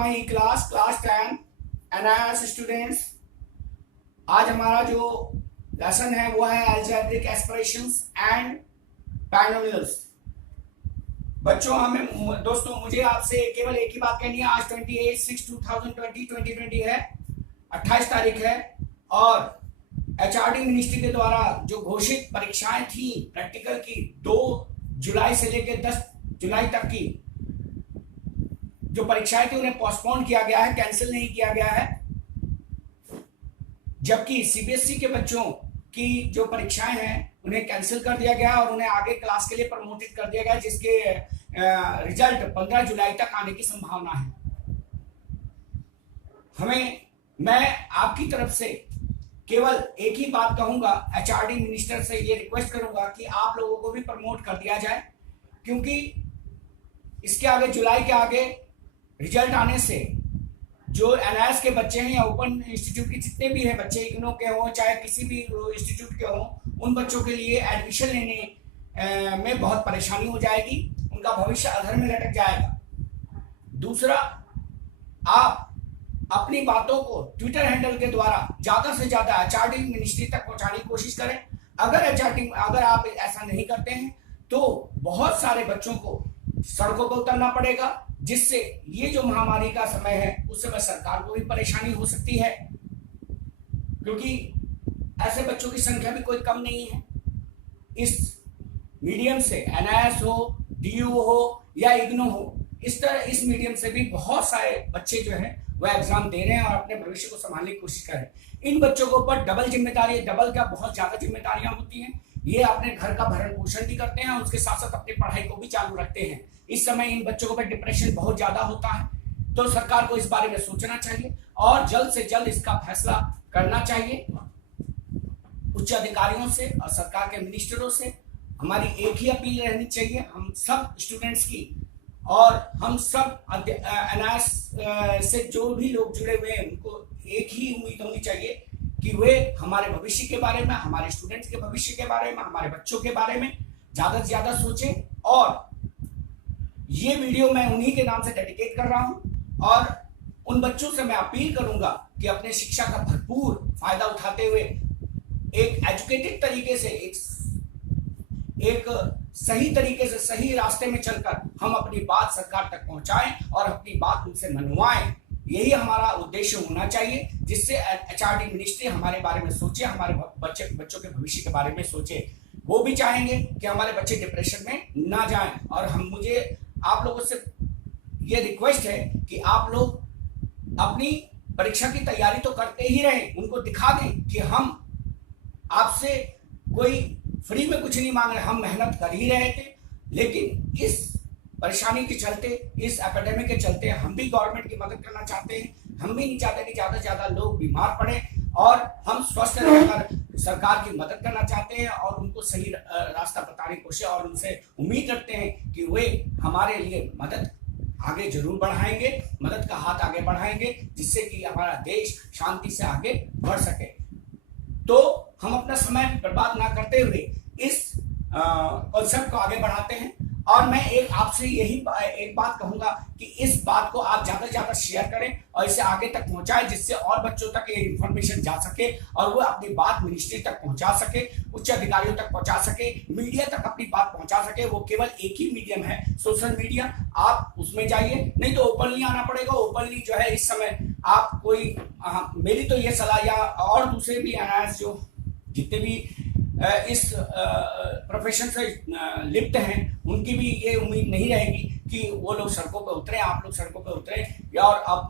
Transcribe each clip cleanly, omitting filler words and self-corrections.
My class 10 NIS students. आज हमारा जो लेसन है वो है अलजेब्रिक एक्सप्रेशंस एंड बाइनोमियल्स। बच्चों दोस्तों मुझे आपसे केवल एक ही बात कहनी है। आज 28/6/2020 है, 28 तारीख है और एचआरडी मिनिस्ट्री के द्वारा जो घोषित परीक्षाएं थी प्रैक्टिकल की 2 जुलाई से लेकर 10 जुलाई तक की जो परीक्षाएं थी उन्हें पोस्टपोन किया गया है, कैंसिल नहीं किया गया है। जबकि सीबीएसई के बच्चों की जो परीक्षाएं हैं उन्हें कैंसिल कर दिया गया और उन्हें आगे क्लास के लिए प्रमोटेड कर दिया गया, जिसके रिजल्ट 15 जुलाई तक आने की संभावना है। मैं आपकी तरफ से केवल एक ही बात कहूंगा, एचआरडी मिनिस्टर से ये रिक्वेस्ट करूंगा कि आप लोगों को भी प्रमोट कर दिया जाए, क्योंकि इसके आगे जुलाई के आगे रिजल्ट आने से जो एनआईएस के बच्चे हैं या ओपन इंस्टीट्यूट के जितने भी हैं बच्चे, इग्नो के हों चाहे किसी भी इंस्टीट्यूट के हों, उन बच्चों के लिए एडमिशन लेने में बहुत परेशानी हो जाएगी, उनका भविष्य अधर में लटक जाएगा। दूसरा, आप अपनी बातों को ट्विटर हैंडल के द्वारा ज्यादा से ज्यादा एचआरडी मिनिस्ट्री तक पहुंचाने की कोशिश करें। अगर आप ऐसा नहीं करते हैं तो बहुत सारे बच्चों को सड़कों पर उतरना पड़ेगा, जिससे ये जो महामारी का समय है उस समय सरकार को भी परेशानी हो सकती है, क्योंकि ऐसे बच्चों की संख्या भी कोई कम नहीं है। इस मीडियम से एनआईएस हो, डीयू हो या इग्नो हो, इस मीडियम से भी बहुत सारे बच्चे जो हैं वह एग्जाम दे रहे हैं और अपने भविष्य को संभालने की कोशिश कर रहे हैं। इन बच्चों के ऊपर डबल जिम्मेदारी, डबल क्या बहुत ज्यादा जिम्मेदारियां होती हैं। ये अपने घर का भरण पोषण भी करते हैं और उसके साथ साथ अपनी पढ़ाई को भी चालू रखते हैं। इस समय इन बच्चों को डिप्रेशन बहुत ज्यादा होता है, तो सरकार को इस बारे में सोचना चाहिए और जल्द से जल्द इसका फैसला करना चाहिए। उच्च अधिकारियों से और सरकार के मिनिस्टरों से हमारी एक ही अपील रहनी चाहिए, हम सब स्टूडेंट्स की, और हम सब एनआईएस से जो भी लोग जुड़े हुए हैं उनको एक ही उम्मीद होनी चाहिए कि वे हमारे भविष्य के बारे में, हमारे स्टूडेंट्स के भविष्य के बारे में, हमारे बच्चों के बारे में ज्यादा से ज्यादा सोचें। और ये वीडियो मैं उन्हीं के नाम से डेडिकेट कर रहा हूं और उन बच्चों से मैं अपील करूंगा कि अपने शिक्षा का भरपूर फायदा उठाते हुए एक एजुकेटेड तरीके से, एक सही तरीके से, सही रास्ते में चलकर हम अपनी बात सरकार तक पहुंचाएं और अपनी बात उनसे मनवाएं। यही हमारा उद्देश्य होना चाहिए, जिससे एचआरडी मिनिस्ट्री हमारे बारे में सोचे, हमारे बच्चों के भविष्य के बारे में सोचे। वो भी चाहेंगे कि हमारे बच्चे डिप्रेशन में ना जाएं। और मुझे आप लोगों से ये रिक्वेस्ट है कि आप लोग अपनी परीक्षा की तैयारी तो करते ही रहें, उनको दिखा दें कि हम आपसे कोई फ्री में कुछ नहीं मांग रहे, हम मेहनत कर ही रहे थे, लेकिन इस परेशानी के चलते, इस एपिडेमिक के चलते हम भी गवर्नमेंट की मदद करना चाहते हैं। हम भी नहीं चाहते कि ज्यादा से ज्यादा लोग बीमार पड़े और हम स्वस्थ रहकर सरकार की मदद करना चाहते हैं और उनको सही रास्ता बताने की कोशिश, और उनसे उम्मीद रखते हैं कि वे हमारे लिए मदद आगे जरूर बढ़ाएंगे, मदद का हाथ आगे बढ़ाएंगे, जिससे कि हमारा देश शांति से आगे बढ़ सके। तो हम अपना समय बर्बाद ना करते हुए इस कॉन्सेप्ट को आगे बढ़ाते हैं। और मैं आपसे यही एक बात कहूंगा कि इस बात को आप ज्यादा से ज्यादा शेयर करें और इसे आगे तक पहुंचाएं, जिससे और बच्चों तक ये इंफॉर्मेशन जा सके और वो अपनी बात मिनिस्ट्री तक पहुंचा सके, उच्च अधिकारियों तक पहुंचा सके, मीडिया तक अपनी बात पहुंचा सके। वो केवल एक ही मीडियम है, सोशल मीडिया, आप उसमें जाइए, नहीं तो ओपनली आना पड़ेगा। ओपनली जो है इस समय आप कोई मेरी तो ये सलाह, या और दूसरे भी एनआईएस जो जितने भी इस प्रोफेशन से लिप्त हैं उनकी भी ये उम्मीद नहीं रहेगी कि वो लोग सड़कों पर उतरे, आप लोग सड़कों पर उतरे या और आप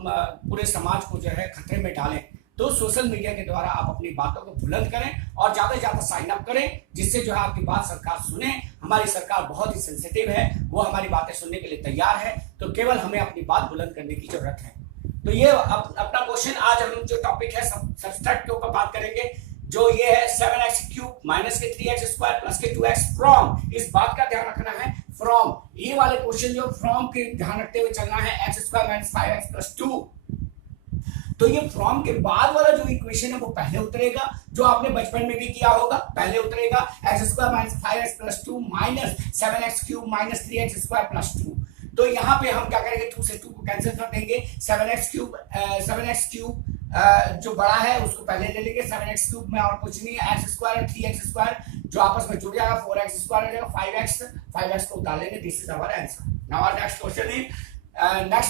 पूरे समाज को जो है खतरे में डालें। तो सोशल मीडिया के द्वारा आप अपनी बातों को बुलंद करें और ज्यादा से ज्यादा साइन अप करें, जिससे जो है आपकी बात सरकार सुने। हमारी सरकार बहुत ही सेंसिटिव है, वो हमारी बातें सुनने के लिए तैयार है, तो केवल हमें अपनी बात बुलंद करने की जरूरत है। तो ये अपना क्वेश्चन, आज हम जो टॉपिक है सब्सट्रैक्ट के ऊपर बात करेंगे, जो ये है 7x³ माइनस के 3x² प्लस के 2x फ्रॉम। इस बात का ध्यान रखना है, फ्रॉम, ये वाले क्वेश्चन जो फ्रॉम के ध्यान रखते हुए चलना है, x² माइनस 5x प्लस 2। तो ये फ्रॉम के बाद वाला जो इक्वेशन है वो पहले उतरेगा, जो आपने बचपन में भी किया होगा, पहले उतरेगा x² minus 5x plus 2 minus 7x³ minus 3x² plus 2। तो यहाँ पे हम क्या करेंगे, 2 से 2 को कैंसिल कर देंगे, 7x क्यूब जो बड़ा है उसको पहले ले लेंगे, 7x क्यूब में और कुछ नहीं है, x स्क्वायर 3x स्क्वायर जो आपस में जुड़ जाएगा, 4x स्क्वायर हो जाएगा, 5x को उतार लेंगे, this is our answer. Now our next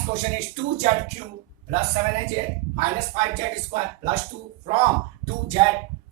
question is 2z cube plus 7z minus 5z square plus 2 from 2z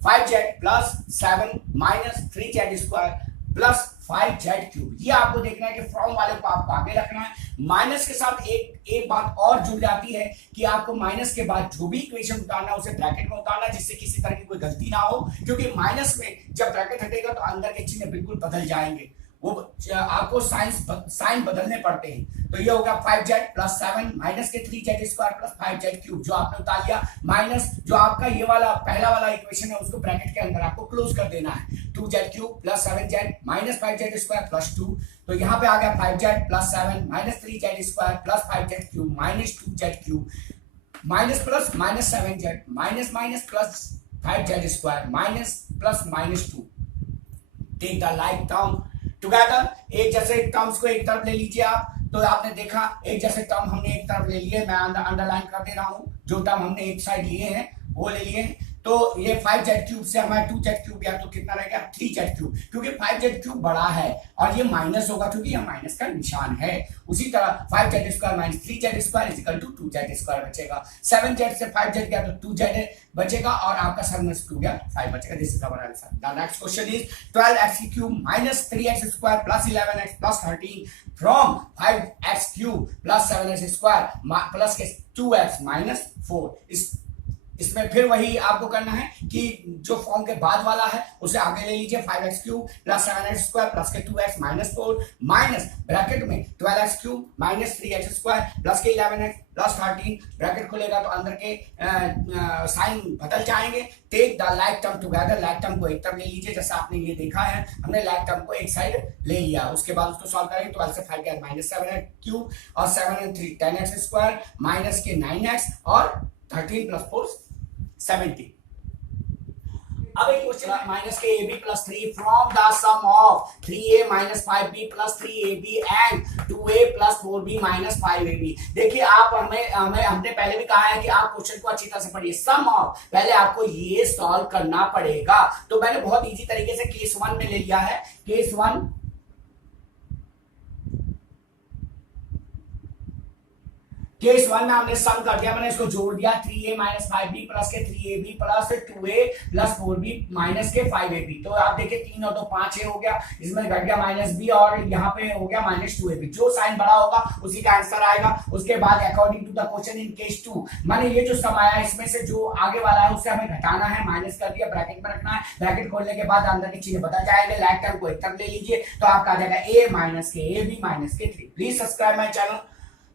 5z plus 7 minus 3z square plus 5z cube. ये आपको देखना है कि फ्रॉम वाले को आपको आगे रखना है। माइनस के साथ एक बात और जुड़ जाती है कि आपको माइनस के बाद जो भी इक्वेशन उतारना है उसे ब्रैकेट में उतारना, जिससे किसी तरह की कोई गलती ना हो, क्योंकि माइनस में जब ब्रैकेट हटेगा तो अंदर के चिन्ह बिल्कुल बदल जाएंगे, वो आपको साइन बदलने पड़ते हैं। तो ये होगा 5z प्लस 7 माइनस के 3z square plus 5z cube, जो आपने उतार लिया, माइनस जो आपका ये वाला पहला वाला इक्वेशन है उसको ब्रैकेट के अंदर आपको क्लोज कर देना है। 2z cube plus 7z minus 5z square plus 2, तो यहाँ पे आ गया 5z plus 7 minus 3z square plus 5z cube minus 2z cube, minus plus minus 7z minus minus plus 5z square minus plus minus 2। Take the like term together, एक जैसे terms को एक तरफ ले लीजिए आप। तो आपने देखा एक जैसे टर्म हमने एक तरफ ले लिए, मैं अंडरलाइन कर दे रहा हूं, जो टर्म हमने एक साइड लिए हैं वो ले लिए। तो ये 5z क्यूब से हमारा 2z क्यूब गया, तो कितना रह गया 3z क्यूब, क्योंकि 5z क्यूब बड़ा है और ये माइनस होगा क्योंकि यह माइनस का निशान है। उसी तरह 5z square minus 3z square is equal to 2z square बचेगा। 7z से 5z गया तो 2z बचेगा और आपका 7 2 गया 5 बचेगा। This is our answer. The next question is 12x cube minus 3x square plus 11x plus 13 from 5x cube plus 7x square plus के 2x माइनस 4। इसमें फिर वही आपको करना है कि जो फॉर्म के बाद वाला है उसे आगे ले लीजिए, 5x cube plus 7x square plus के 2x माइनस 4 माइनस ब्रैकेट में 12x cube minus 3x square plus के 11x प्लस 13, ब्रैकेट खुलेगा तो अंदर के साइन बदल जाएंगे। Take the like term together, like term को एक तरफ ले लीजिए, जैसा आपने ये देखा है हमने लाइक टर्म को एक साइड ले लिया। उसके बाद उसको सॉल्व करेंगे, 12 से 5 गया माइनस 7x क्यूब और 7 and 3 10x स्क्वायर माइनस के 9x और 13 प्लस 4 70। अब एक क्वेश्चन माइनस के ab plus 3 from the sum of 3a minus 5b plus 3ab and 2a plus 4b minus 5ab। देखिए आप हमने पहले भी कहा है कि आप क्वेश्चन को अच्छी तरह से पढ़िए। सम ऑफ पहले आपको ये सॉल्व करना पड़ेगा, तो मैंने बहुत इजी तरीके से केस 1 में ले लिया है। केस 1 में हमने सम कर दिया, मैंने इसको जोड़ दिया 3a माइनस 5b प्लस के 3ab plus 2a plus 4b minus के 5ab। तो आप देखिए 3 और 2 5 हो गया, इसमें घट गया माइनस b और यहाँ पे हो गया माइनस 2ab। जो साइन बड़ा होगा उसी का आंसर आएगा। उसके बाद according to the question in case 2 मैंने ये जो सम आया इसमें से जो आगे वाला है उससे हमें घटाना है, माइनस कर दिया, ब्रैकेट में रखना है। ब्रैकेट खोलने के बाद अंदर के चिन्ह बदल जाएंगे। लाइक टर्म को एक तरफ ले लीजिए तो आपका आ जाएगा a माइनस के ab माइनस के 3। Please subscribe my channel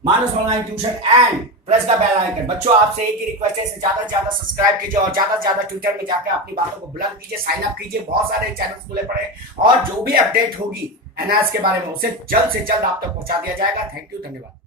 Manas online tuition and press the bell icon. बच्चों आपसे एक ही रिक्वेस्ट है, ज्यादा से ज्यादा सब्सक्राइब कीजिए और ज्यादा से ज्यादा ट्विटर में जाकर अपनी बातों को बुलंद कीजिए, साइन अप कीजिए। बहुत सारे चैनल्स खुले पड़े और जो भी अपडेट होगी एनआईएस के बारे में उसे जल्द से जल्द आप तक पहुंचा दिया जाएगा। थैंक यू, धन्यवाद।